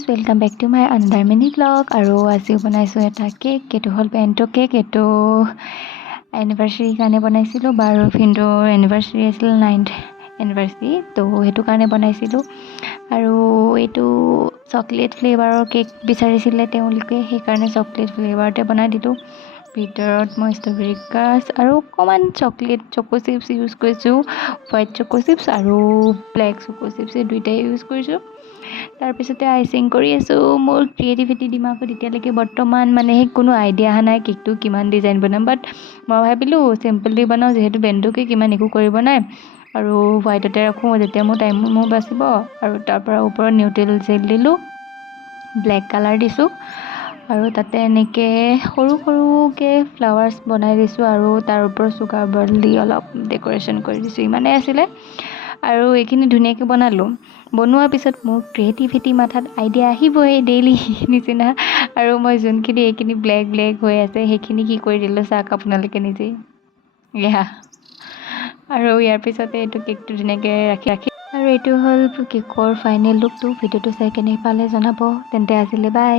guys welcome back to my another mini vlog আৰু আজি বনাইছোঁ এটা কেক এইটো হ'ল পেণ্টো কেক এইটো এনিভাৰ্চাৰীৰ কাৰণে বনাইছিলোঁ বাৰু ফিণ্ডৰ এনিভাৰ্চাৰী আছিল 9th এনিভাৰ্চাৰী তো সেইটো কাৰণে বনাইছিলোঁ আৰু এইটো চকলেট ফ্লেভাৰৰ কেক বিচাৰিছিলে তেওঁলোকে সেইকাৰণে চকলেট ফ্লেভাৰতে বনাই দিলোঁ ভিতৰত মই ষ্ট্ৰবেৰী ক্ৰাছ আৰু অকণমান চকো চিপ্ছ ইউজ কৰিছোঁ হোৱাইট চকো চিপ্ছ আৰু ব্লেক চকো চিপ্ছ এই দুইটাই ইউজ কৰিছোঁ তাৰপিছতে আইচিং কৰি আছোঁ মোৰ ক্ৰিয়েটিভিটি দিমাগত এতিয়ালৈকে বৰ্তমান মানে কোনো আইডিয়া অহা নাই কেকটো কিমান ডিজাইন বনাম বাট মই ভাবিলোঁ চিম্পলি বনাওঁ যিহেতু বেণ্ডো কেক ইমান একো কৰিব নাই আৰু হোৱাইটতে ৰাখোঁ যেতিয়া মোৰ টাইমো বাচিব আৰু তাৰপৰা ওপৰত নিউট্ৰেল জেল দিলোঁ ব্লেক কালাৰ দিছোঁ আৰু তাতে এনেকৈ সৰু সৰুকৈ ফ্লাৱাৰ্ছ বনাই দিছোঁ আৰু তাৰ ওপৰত চুগাৰ বল দি অলপ ডেক'ৰেশ্যন কৰি দিছোঁ ইমানেই আছিলে আৰু এইখিনি ধুনীয়াকৈ বনালোঁ বনোৱাৰ পিছত মোৰ ক্ৰিয়েটিভিটি মাথাত আইডিয়া আহিবই ডেইলি নিচিনা আৰু মই যোনখিনি এইখিনি ব্লেক হৈ আছে সেইখিনি কি কৰি দিলোঁ চাওক আপোনালোকে নিজেই আৰু ইয়াৰ পিছতে এইটো কেকটো ধুনীয়াকৈ ৰাখি আৰু এইটো হ'ল কেকৰ ফাইনেল লুকটো ভিডিঅ'টো চাই কেনে পালে জনাব তেন্তে আজিলৈ বাই